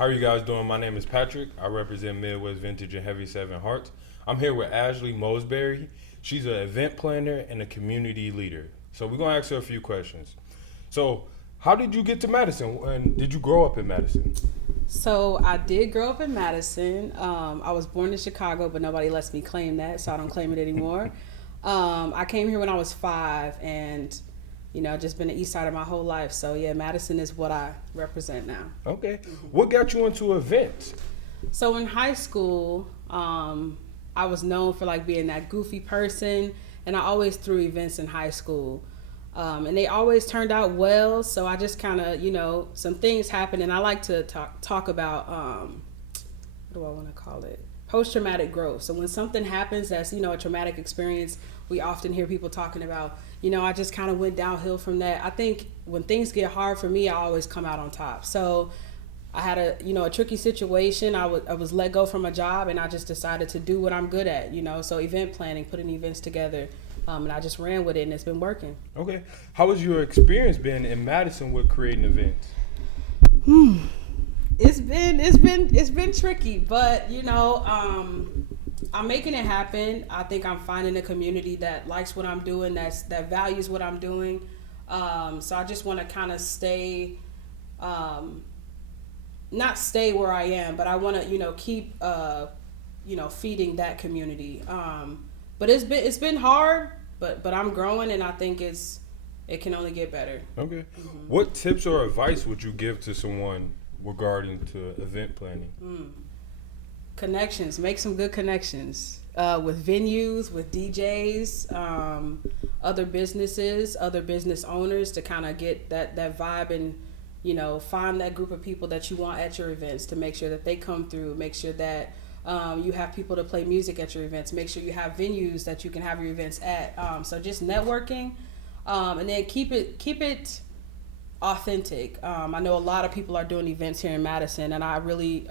How are you guys doing? My name is Patrick. I represent Midwest Vintage and Heavy Seven Hearts. I'm here with Ashley Moseberry. She's an event planner and a community leader. So we're going to ask her a few questions. So how did you get to Madison? And did you grow up in Madison? So I did grow up in Madison. I was born in Chicago, but nobody lets me claim that, so I don't claim it anymore. I came here when I was 5, and just been the East Sider my whole life. So yeah, Madison is what I represent now. Okay. What got you into events? So in high school, I was known for being that goofy person, and I always threw events in high school. And they always turned out well, so I just kind of, some things happened, and I like to talk about, what do I want to call it? Post-traumatic growth. So when something happens that's, a traumatic experience, we often hear people talking about, I just kind of went downhill from that. I think when things get hard for me, I always come out on top. So I had a tricky situation. I was let go from a job, and I just decided to do what I'm good at, so event planning, putting events together. And I just ran with it, and it's been working. Okay. How was your experience been in Madison with creating events? It's been tricky, but I'm making it happen. I think I'm finding a community that likes what I'm doing, that values what I'm doing. So I just want to kind of stay, not stay where I am, but I want to keep feeding that community. But it's been hard, but I'm growing, and I think it can only get better. Okay. Mm-hmm. What tips or advice would you give to someone regarding to event planning? Connections. Make some good connections with venues, with DJs, other businesses, other business owners, to kind of get that vibe, and find that group of people that you want at your events, to make sure that they come through. Make sure that you have people to play music at your events. Make sure you have venues that you can have your events at. So just networking, and then keep it authentic. I know a lot of people are doing events here in Madison, and I really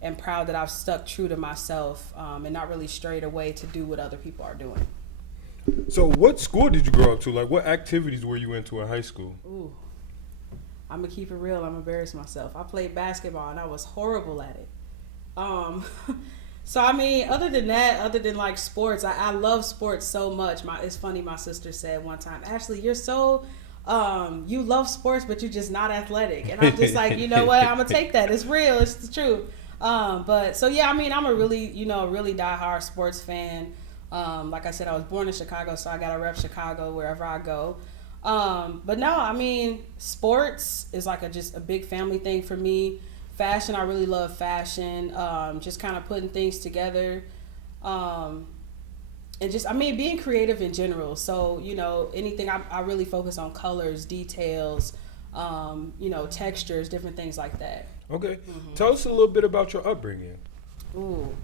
am proud that I've stuck true to myself, and not really strayed away to do what other people are doing. So what school did you grow up to? What activities were you into in high school? Ooh, I'm gonna keep it real. I'm embarrassed myself. I played basketball, and I was horrible at it. So I mean, other than sports, I love sports so much. It's funny, my sister said one time, Ashley, you're so you love sports, but you're just not athletic. And I'm just like, you know what, I'm gonna take that. It's real, it's the truth. But so yeah, I mean, I'm a really diehard sports fan. Like I said, I was born in Chicago, so I gotta rep Chicago wherever I go. But no, I mean, sports is just a big family thing for me. Fashion, I really love fashion. Just kind of putting things together. And being creative in general. So, anything, I really focus on colors, details, textures, different things like that. Okay. Mm-hmm. Tell us a little bit about your upbringing. Ooh.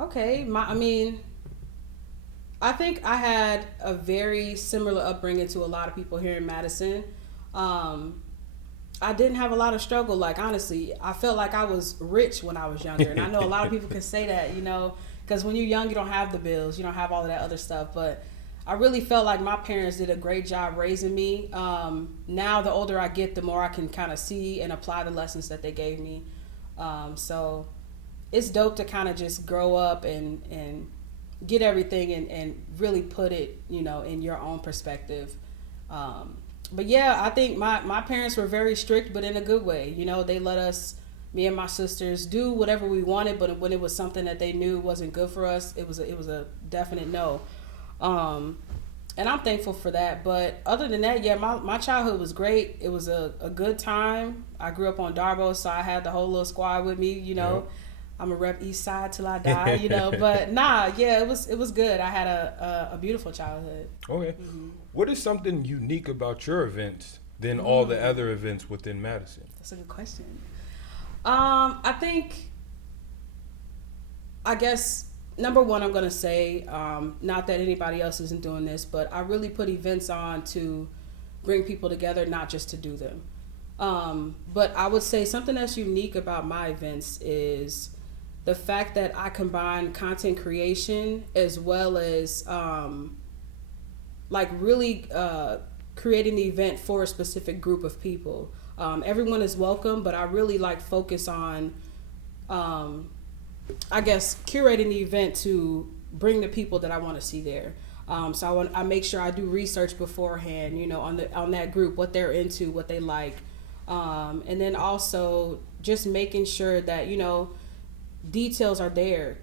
Okay. I think I had a very similar upbringing to a lot of people here in Madison. I didn't have a lot of struggle. Honestly, I felt like I was rich when I was younger. And I know a lot of people can say that, because when you're young, you don't have the bills. You don't have all of that other stuff. But I really felt like my parents did a great job raising me. Now, the older I get, the more I can kind of see and apply the lessons that they gave me. So it's dope to kind of just grow up and get everything and really put it, in your own perspective. But yeah, I think my parents were very strict, but in a good way. They let us, me and my sisters, do whatever we wanted, but when it was something that they knew wasn't good for us, it was a definite no. And I'm thankful for that. But other than that, yeah, my childhood was great. It was a good time. I grew up on Darbo, so I had the whole little squad with me, Yeah. I'm a rep East Side till I die, But nah, yeah, it was good. I had a beautiful childhood. Okay. Mm-hmm. What is something unique about your events than all the other events within Madison? That's a good question. I guess number one, I'm gonna say, not that anybody else isn't doing this, but I really put events on to bring people together, not just to do them. But I would say something that's unique about my events is the fact that I combine content creation as well as really creating the event for a specific group of people. Everyone is welcome, but I really like focus on, I guess, curating the event to bring the people that I want to see there. So I make sure I do research beforehand, on that group, what they're into, what they like, and then also just making sure that details are there,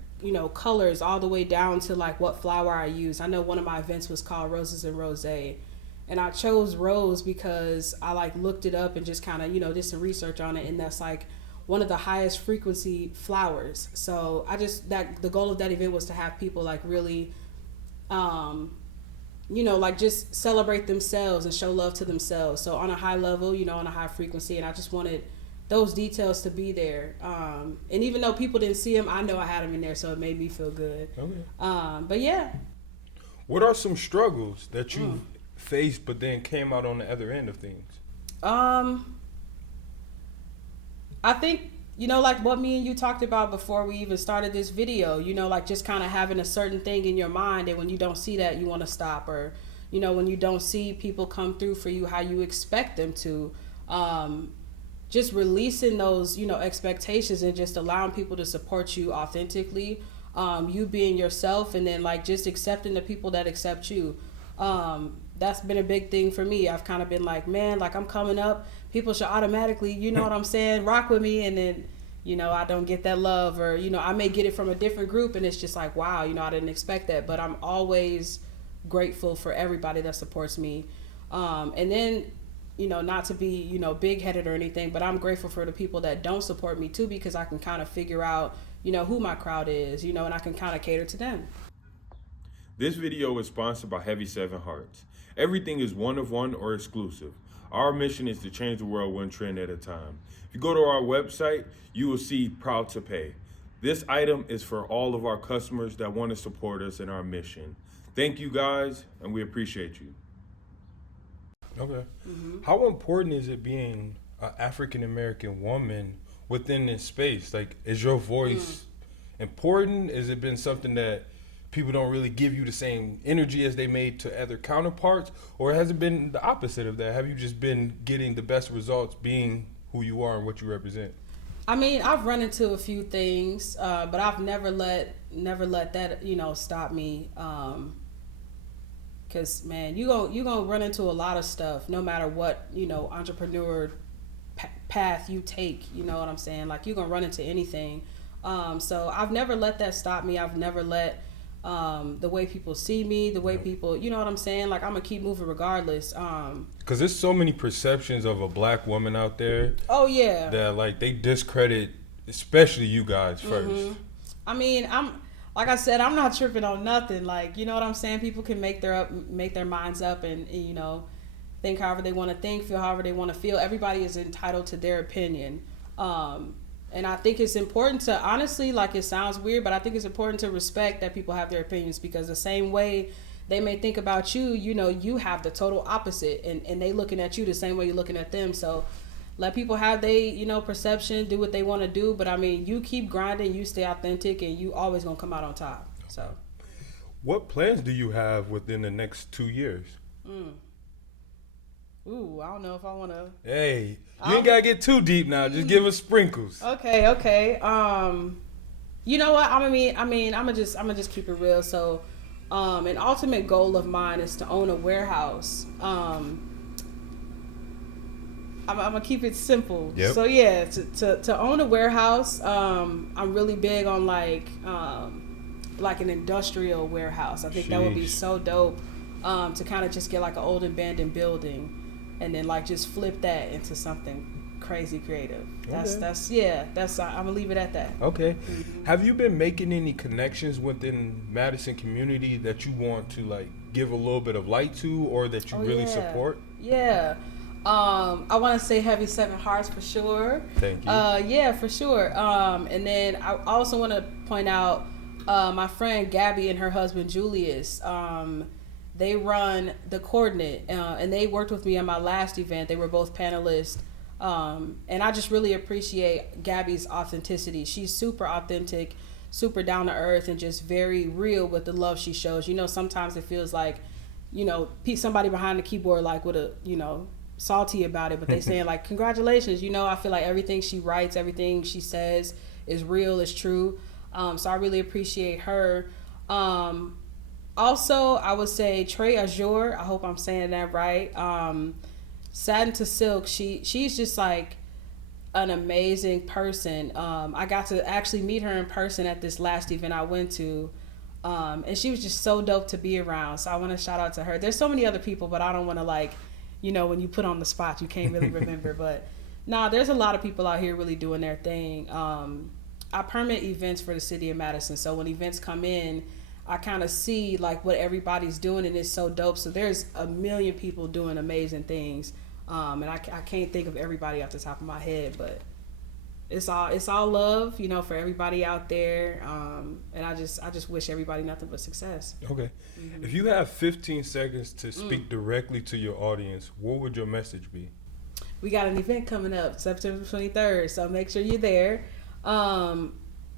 colors all the way down to like what flower I use. I know one of my events was called Roses and Rosé, and I chose rose because I like looked it up and just kind of did some research on it, and that's like one of the highest frequency flowers. So the goal of that event was to have people like really like just celebrate themselves and show love to themselves. So on a high level, on a high frequency, and I just wanted those details to be there. And even though people didn't see them, I know I had them in there, so it made me feel good. Okay. But yeah. What are some struggles that you faced but then came out on the other end of things? I think, like what me and you talked about before we even started this video, like just kind of having a certain thing in your mind, and when you don't see that, you want to stop, or, when you don't see people come through for you how you expect them to, just releasing those, expectations and just allowing people to support you authentically, you being yourself, and then like just accepting the people that accept you. That's been a big thing for me. I've kind of been like, man, like I'm coming up, people should automatically, what I'm saying, rock with me. And then, I don't get that love, or, I may get it from a different group, and it's just like, wow, I didn't expect that. But I'm always grateful for everybody that supports me. And then, not to be, big headed or anything, but I'm grateful for the people that don't support me too, because I can kind of figure out, who my crowd is, and I can kind of cater to them. This video is sponsored by Heavy 7 Hearts. Everything is one of one or exclusive. Our mission is to change the world one trend at a time. If you go to our website, you will see Proud to Pay. This item is for all of our customers that want to support us in our mission. Thank you guys, and we appreciate you. Okay. Mm-hmm. How important is it being an African American woman within this space? Like, is your voice important? Has it been something that people don't really give you the same energy as they made to other counterparts, or has it been the opposite of that? Have you just been getting the best results being who you are and what you represent? I mean, I've run into a few things, but I've never let that stop me. Cause man, you gonna run into a lot of stuff, no matter what entrepreneur path you take. You know what I'm saying? Like, you're gonna run into anything. So I've never let that stop me. I've never let the way people see me, the way people, you know what I'm saying? Like, I'm gonna keep moving regardless. Cause there's so many perceptions of a black woman out there. Oh yeah. That like they discredit, especially you guys first. Mm-hmm. I mean, like I said, I'm not tripping on nothing. Like, you know what I'm saying? People can make their minds up, and think however they want to think, feel however they want to feel. Everybody is entitled to their opinion. And I think it's important to, honestly, like, it sounds weird, but I think it's important to respect that people have their opinions, because the same way they may think about you, you have the total opposite, and they looking at you the same way you're looking at them. So let people have their, perception, do what they want to do. But I mean, you keep grinding, you stay authentic, and you always going to come out on top. So what plans do you have within the next 2 years? Ooh, I don't know if I want to. Hey, you ain't gotta get too deep now. Just give us sprinkles. Okay. You know what? I'm gonna just keep it real. So, an ultimate goal of mine is to own a warehouse. I'm gonna keep it simple. Yep. So yeah, to own a warehouse, I'm really big on like an industrial warehouse. I think that would be so dope. To kind of just get like an old abandoned building, and then like just flip that into something crazy creative. That's I'm gonna leave it at that. Okay. Mm-hmm. Have you been making any connections within Madison community that you want to like give a little bit of light to, or that you really support? Yeah. I want to say Heavy 7 Hearts for sure. Thank you. Yeah, for sure. And then I also want to point out my friend Gabby and her husband Julius. They run The Coordinate, and they worked with me on my last event. They were both panelists. And I just really appreciate Gabby's authenticity. She's super authentic, super down to earth, and just very real with the love she shows. Sometimes it feels like, somebody behind the keyboard, like with a, salty about it, but they saying like congratulations. You know, I feel like everything she writes, everything she says is real, is true. So I really appreciate her. Also, I would say Trey Azure. I hope I'm saying that right. Satin to Silk. She's just like an amazing person. I got to actually meet her in person at this last event I went to. And she was just so dope to be around. So I want to shout out to her. There's so many other people, but I don't want to like, you know, when you put on the spot, you can't really remember. But nah, there's a lot of people out here really doing their thing. I permit events for the city of Madison. So when events come in, I kind of see like what everybody's doing, and it's so dope. So there's a million people doing amazing things. And I can't think of everybody off the top of my head, but it's all love, you know, for everybody out there. And I just wish everybody nothing but success. Okay. Mm-hmm. If you have 15 seconds to speak directly to your audience, what would your message be? We got an event coming up September 23rd, so make sure you're there.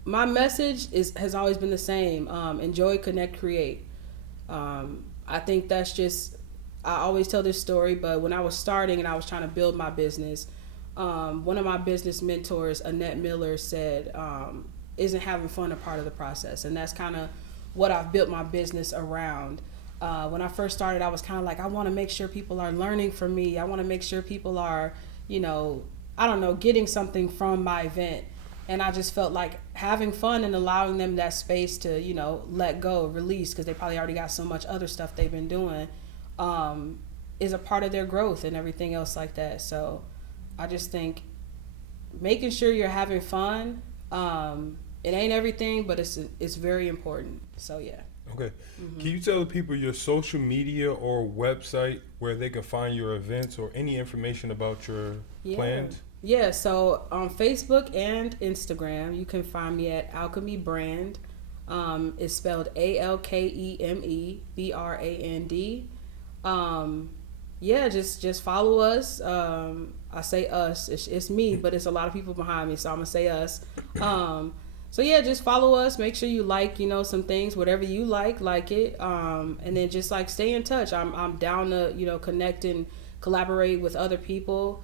My message has always been the same. Enjoy, connect, create. I think that's just, I always tell this story, but when I was starting and I was trying to build my business, one of my business mentors, Annette Miller, said, isn't having fun a part of the process? And that's kind of what I've built my business around. When I first started, I was kind of like, I want to make sure people are learning from me. I want to make sure people are, you know, I don't know, getting something from my event. And I just felt like having fun and allowing them that space to, you know, let go, release, because they probably already got so much other stuff they've been doing, is a part of their growth and everything else like that. So I just think making sure you're having fun, it ain't everything, but it's very important. So yeah. Okay. Mm-hmm. Can you tell the people your social media or website where they can find your events or any information about your plans? Yeah, so on Facebook and Instagram, you can find me at Alchemy Brand. It's spelled ALKEMEBRAND. Yeah, just follow us. I say us, it's me, but it's a lot of people behind me, so I'm gonna say us. So yeah, just follow us. Make sure you like, you know, some things, whatever you like it. And then just like stay in touch. I'm down to, you know, connect and collaborate with other people.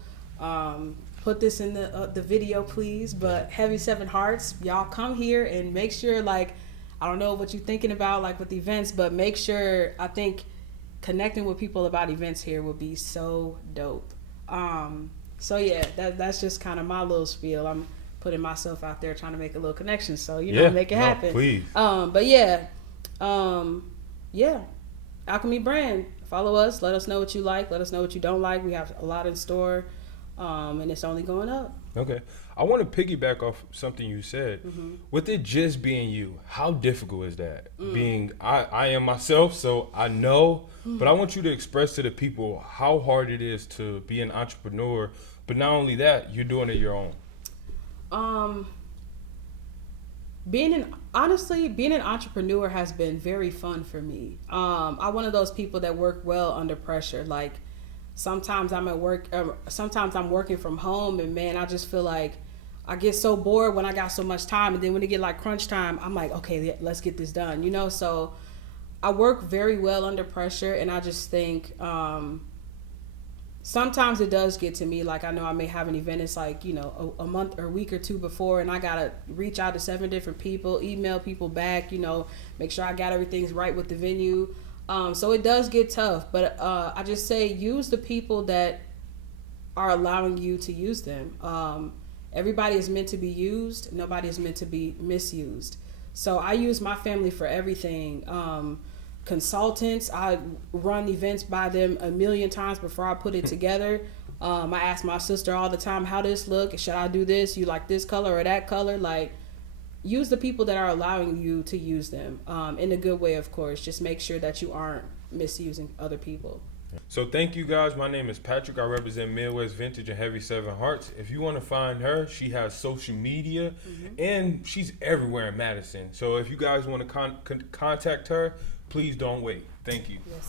Put this in the video, please. But Heavy Seven Hearts, y'all come here and make sure, like, I don't know what you're thinking about, like with events, but make sure, I think connecting with people about events here would be so dope. So yeah, that's just kind of my little spiel. I'm putting myself out there trying to make a little connection, so you know, make it happen. Please. But yeah, Alchemy Brand. Follow us. Let us know what you like. Let us know what you don't like. We have a lot in store, and it's only going up. Okay. I want to piggyback off something you said. Mm-hmm. With it just being you, how difficult is that? Being, I am myself, so I know, but I want you to express to the people how hard it is to be an entrepreneur, but not only that, you're doing it your own. Being an entrepreneur has been very fun for me. I'm one of those people that work well under pressure. Like sometimes I'm at work, sometimes I'm working from home, and man, I just feel like I get so bored when I got so much time, and then when it get like crunch time, I'm like, okay, let's get this done, you know? So I work very well under pressure, and I just think, sometimes it does get to me. Like I know I may have an event, it's like, you know, a month or a week or two before, and I gotta reach out to 7 different people, email people back, you know, make sure I got everything's right with the venue. So it does get tough, but I just say use the people that are allowing you to use them. Everybody is meant to be used. Nobody is meant to be misused. So I use my family for everything. Consultants, I run events by them a million times before I put it together. I ask my sister all the time, how this look? Should I do this? You like this color or that color? Like, use the people that are allowing you to use them, in a good way, of course. Just make sure that you aren't misusing other people. So thank you guys. My name is Patrick. I represent Midwest Vintage and Heavy Seven Hearts. If you want to find her, she has social media, and she's everywhere in Madison. So if you guys want to contact her, please don't wait. Thank you. Yes.